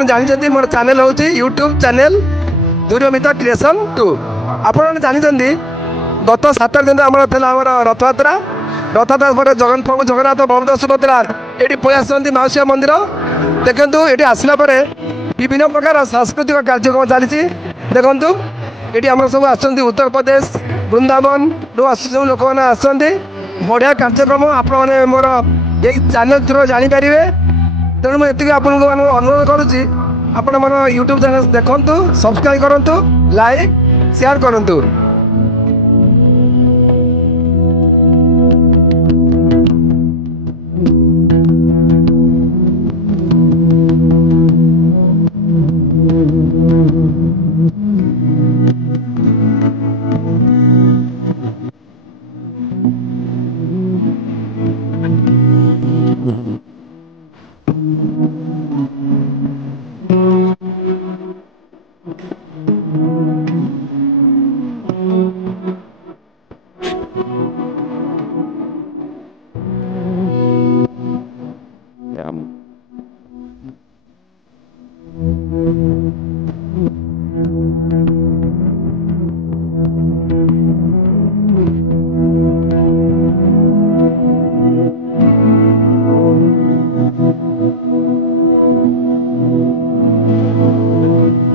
आपन जानिछन्ती मोर चैनल होची YouTube channel दूरमिता creation 2 आपन जानिछन्ती गत 7 दिन हमर थला हमर रथयात्रा पर जगन प्रभु जगन्नाथ बलदेव सुभद्रा एटी पय आसନ୍ତି माउसिया मंदिर देखंतु एटी आसला परे विभिन्न प्रकार सांस्कृतिक कार्यक्रम चली देखंतु एटी हमर सब आसନ୍ତି उत्तर प्रदेश वृंदावन रो सब लोक माने आसନ୍ତି बढ़िया कार्यक्रम आपण माने मोर ये चैनल थ्रू जानि परिबे तेणु मुझे एति आपको अनुरोध करुच्ची आपण मोर यूट्यूब चैनल देखंतु सब्सक्राइब करंतु लाइक शेयर करंतु।